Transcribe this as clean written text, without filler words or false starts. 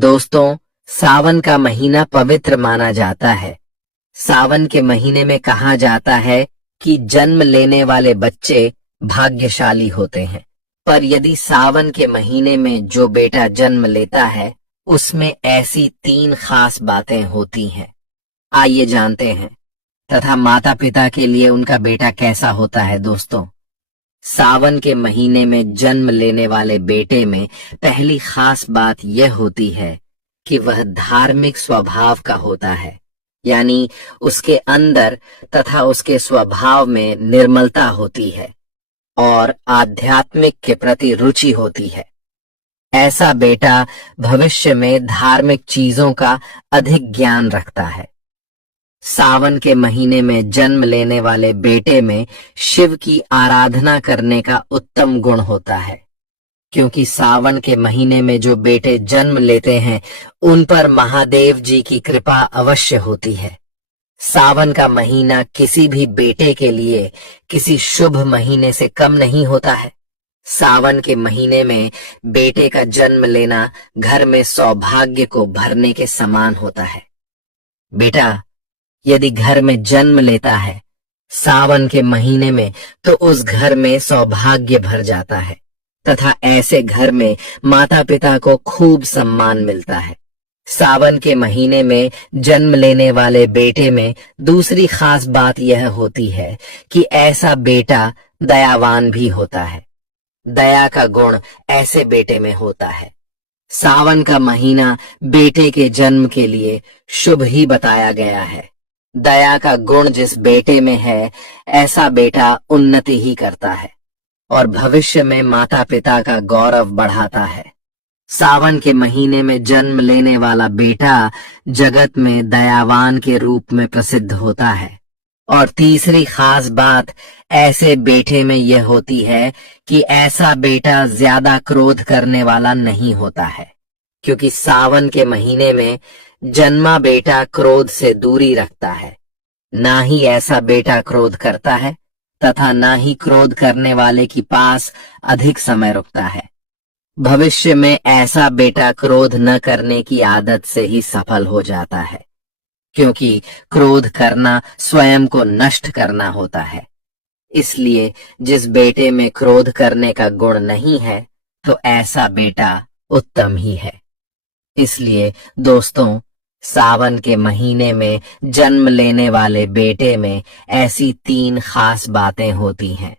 दोस्तों, सावन का महीना पवित्र माना जाता है। सावन के महीने में कहा जाता है कि जन्म लेने वाले बच्चे भाग्यशाली होते हैं। पर यदि सावन के महीने में जो बेटा जन्म लेता है, उसमें ऐसी 3 खास बातें होती हैं। आइए जानते हैं। तथा माता पिता के लिए उनका बेटा कैसा होता है। दोस्तों, सावन के महीने में जन्म लेने वाले बेटे में पहली खास बात यह होती है कि वह धार्मिक स्वभाव का होता है। यानी उसके अंदर तथा उसके स्वभाव में निर्मलता होती है और आध्यात्मिक के प्रति रुचि होती है। ऐसा बेटा भविष्य में धार्मिक चीजों का अधिक ज्ञान रखता है। सावन के महीने में जन्म लेने वाले बेटे में शिव की आराधना करने का उत्तम गुण होता है, क्योंकि सावन के महीने में जो बेटे जन्म लेते हैं उन पर महादेव जी की कृपा अवश्य होती है। सावन का महीना किसी भी बेटे के लिए किसी शुभ महीने से कम नहीं होता है। सावन के महीने में बेटे का जन्म लेना घर में सौभाग्य को भरने के समान होता है। बेटा यदि घर में जन्म लेता है सावन के महीने में, तो उस घर में सौभाग्य भर जाता है तथा ऐसे घर में माता पिता को खूब सम्मान मिलता है। सावन के महीने में जन्म लेने वाले बेटे में दूसरी खास बात यह होती है कि ऐसा बेटा दयावान भी होता है। दया का गुण ऐसे बेटे में होता है। सावन का महीना बेटे के जन्म के लिए शुभ ही बताया गया है। दया का गुण जिस बेटे में है, ऐसा बेटा उन्नति ही करता है और भविष्य में माता पिता का गौरव बढ़ाता है। सावन के महीने में जन्म लेने वाला बेटा जगत में दयावान के रूप में प्रसिद्ध होता है। और तीसरी खास बात ऐसे बेटे में यह होती है कि ऐसा बेटा ज्यादा क्रोध करने वाला नहीं होता है, क्योंकि सावन के महीने में जन्मा बेटा क्रोध से दूरी रखता है। ना ही ऐसा बेटा क्रोध करता है तथा ना ही क्रोध करने वाले के पास अधिक समय रुकता है। भविष्य में ऐसा बेटा क्रोध न करने की आदत से ही सफल हो जाता है, क्योंकि क्रोध करना स्वयं को नष्ट करना होता है। इसलिए जिस बेटे में क्रोध करने का गुण नहीं है, तो ऐसा बेटा उत्तम ही है। इसलिए दोस्तों, सावन के महीने में जन्म लेने वाले बेटे में ऐसी 3 खास बातें होती हैं।